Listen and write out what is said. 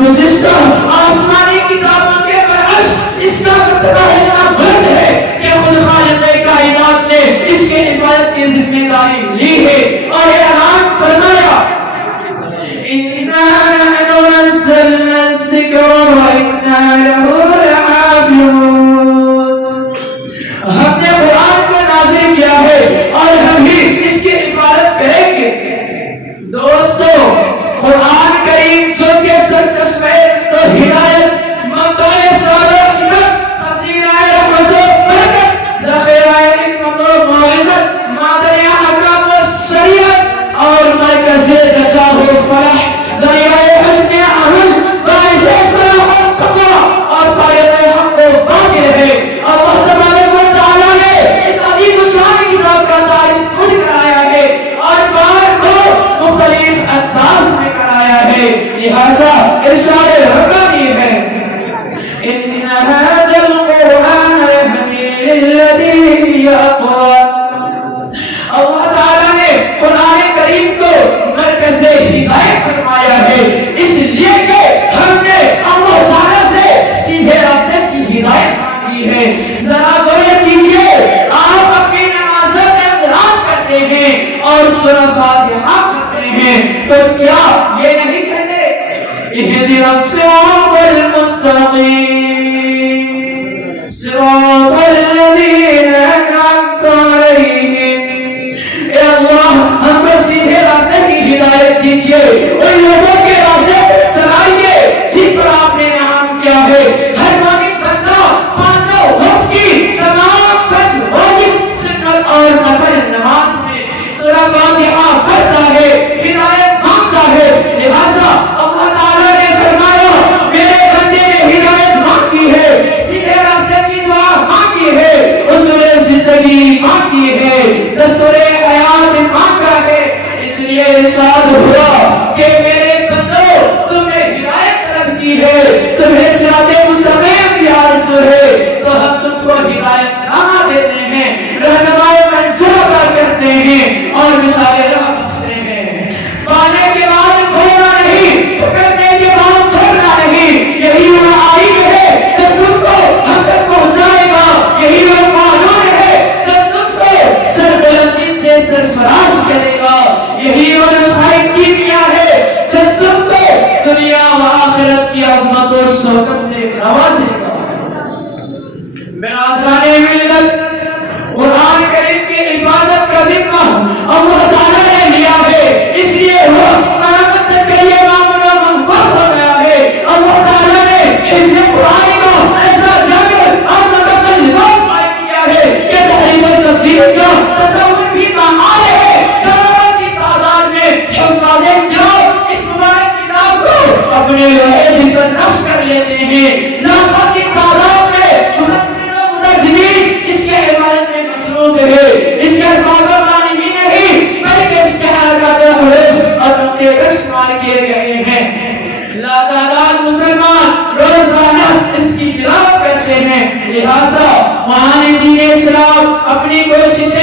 گزشتہ آسمانی کتابوں کے برعکس اس کا مرتبہ اتنا بلند ہے کہ خود خالق کائنات نے اس کے حفاظت کی ذمہ داری لی ہے اور اعلان فرمایا اِنَّا نَحْنُ نَزَّلْنَا الذِّكْرَ وَإِنَّا لَهُ لَحَافِظُونَ۔ ہم نے قرآن کو نازل کیا ہے اور ہم ہی اس کی حفاظت کریں گے۔ دوستو، قرآن کریم جو کہ سرچشمہ تو ہدایت، منبع اسرار و حکمت، خزینہ رحمت و برکت، ذخیرہ حکمت و موعظت، مادر احکام و شریعت اور مرکز نجاح و فلاح، ذریعہ حسن عمل، باعث صلاح و تقویٰ اور فائدہ حق و باطل ہے۔ اللہ تبارک و تعالیٰ نے اس عظیم الشان کتاب کا تعارف خود کرایا ہے اور بار کو مختلف انداز میں کرایا ہے، لہذا ارشاد ربانی ہے ان هذا القرآن يهدي للذي هي اقوم۔ اللہ تعالیٰ نے قرآن کریم کو مرکز ہدایت فرمایا ہے، اس لیے کہ ہم نے اللہ تعالیٰ سے سیدھے راستے کی ہدایت مانگی ہے۔ ذرا غور کیجیے، آپ اپنی نمازوں میں قرآن کرتے ہیں اور سورہ فاتحہ پڑھتے ہیں تو کیا یہ نہیں کہتے اهدنا الصراط المستقيم صراط الذين أنعمت عليهم؟ اے اللہ ہم کو سیدھے راستے کی ہدایت دیجیے، ان لوگوں کے راستے پر چلائیے جن پر آپ نے انعام کیا ہے۔ ہر مومن بندہ پانچوں وقت کی تمام فرض، واجب، سنت اور نفل نماز میں سورہ فاتحہ پڑھتا ہے، ہدایت مانگتا ہے، لہذا اللہ تعالیٰ نے فرمایا میرے بندے نے ہدایت مانگی ہے، سیدھے راستے کی دعا مانگی ہے، اصول زندگی مانگی ہے، دستور حیات مانگا ہے، اس لیے ارشاد ہوا کہ میرے بندو تم نے ہدایت طلب کی ہے، تمہیں صراط مستقیم کی آرزو ہے تو ہم تم کو ہدایت نامہ دیتے ہیں، رہنمائی منظور کرتے ہیں اور مثال راہ بخشتے ہیں۔ پانے کے بعد کھونا نہیں، پکڑنے کے بعد چھوڑنا نہیں، یہی وہ آئین ہے جو تم کو ہم تک پہنچائے گا، یہی وہ قانون ہے جو تم کو سربلندی سے سرفراز کرے گا، یہی وہ نصائح کیمیا ہے جو تم کو دنیا و آخرت کی عظمت و شوکت سے نوازے گا۔ برادران ملت، قرآن کریم کی حفاظت کا ذمہ اللہ تعالیٰ نے لیا ہے، اس لیے وہ قیامت تک کے لیے معمول و منفرد ہو گیا ہے۔ اللہ تعالیٰ نے حفظ قرآن کو ایسا جاگر اور مکمل نظام قائم کیا ہے کہ تحریف و تبدیل کا تصور بھی محال ہے۔ کروڑوں کی تعداد میں حفاظ کرام اس مبارک کتاب کو اپنے لوہے دل پر نقش کر لیتے ہیں، لاکھوں کی تعداد میں مفسرین و مترجمین اس کے حوالے میں مصروف ہے، اس کے الفاظ و معنی ہی نہیں بلکہ اس کے حرکات حروف اور ان کے شمار کیے گئے ہیں۔ لاتعداد مسلمان روزانہ اس کی تلاوت کرتے ہیں، لہذا معاندین اسلام اپنی کوشش